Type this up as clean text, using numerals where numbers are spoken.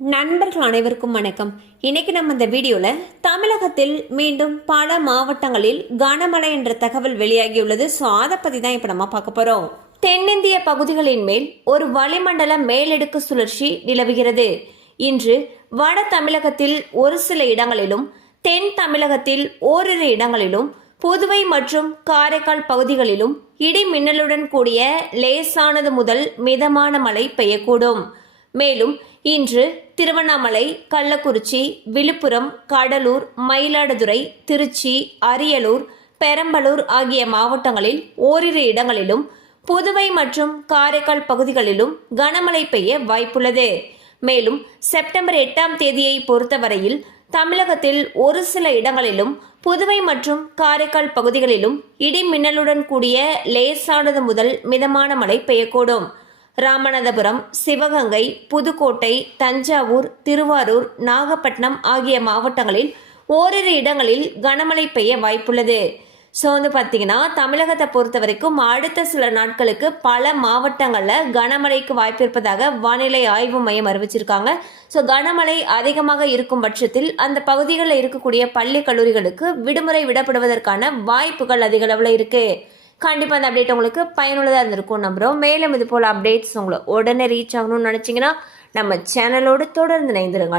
நண்பர்கள் அனைவருக்கும் வணக்கம். இன்னைக்கு நம்ம இந்த வீடியோல தமிழகத்தில் மீண்டும் பல மாவட்டங்களில் கனமழை என்ற தகவல் வெளியாகியுள்ளது. ஸோ அதை பத்தி தான் இப்ப நம்ம பார்க்க போறோம். தென்னிந்திய பகுதிகளின் மேல் ஒரு வளிமண்டல மேலடுக்கு சுழற்சி நிலவுகிறது. இன்று வட தமிழகத்தில் ஒரு சில இடங்களிலும், தென் தமிழகத்தில் ஓரிரு இடங்களிலும், புதுவை மற்றும் காரைக்கால் பகுதிகளிலும் இடி மின்னலுடன் கூடிய லேசானது முதல் மிதமான மழை பெய்யக்கூடும். மேலும் இன்று திருவண்ணாமலை, கள்ளக்குறிச்சி, விழுப்புரம், கடலூர், மயிலாடுதுறை, திருச்சி, அரியலூர், பெரம்பலூர் ஆகிய மாவட்டங்களில் ஓரிரு இடங்களிலும், புதுவை மற்றும் காரைக்கால் பகுதிகளிலும் கனமழை பெய்ய வாய்ப்புள்ளது. மேலும் செப்டம்பர் 8ஆம் தேதியை பொறுத்தவரையில் தமிழகத்தில் ஒரு சில இடங்களிலும், புதுவை மற்றும் காரைக்கால் பகுதிகளிலும் இடி மின்னலுடன் கூடிய லேசானது முதல் மிதமான மழை பெய்யக்கூடும். ராமநாதபுரம், சிவகங்கை, புதுக்கோட்டை, தஞ்சாவூர், திருவாரூர், நாகப்பட்டினம் ஆகிய மாவட்டங்களில் ஓரிரு இடங்களில் கனமழை பெய்ய வாய்ப்புள்ளது. ஸோ பார்த்தீங்கன்னா தமிழகத்தை பொறுத்த வரைக்கும் அடுத்த சில நாட்களுக்கு பல மாவட்டங்களில் கனமழைக்கு வாய்ப்பு இருப்பதாக வானிலை ஆய்வு மையம் அறிவிச்சிருக்காங்க. ஸோ கனமழை அதிகமாக இருக்கும் பட்சத்தில் அந்த பகுதிகளில் இருக்கக்கூடிய பள்ளி கல்லூரிகளுக்கு விடுமுறை விடப்படுவதற்கான வாய்ப்புகள் அதிக அளவில் இருக்கு. கண்டிப்பாக அந்த அப்டேட் உங்களுக்கு பயனுள்ளதாக இருந்திருக்கும் நம்புகிறோம். மேலும் இது போல் அப்டேட்ஸ் உங்களை உடனே ரீச் ஆகணும்னு நினச்சிங்கன்னா நம்ம சேனலோடு தொடர்ந்து இணைந்திருங்கள்.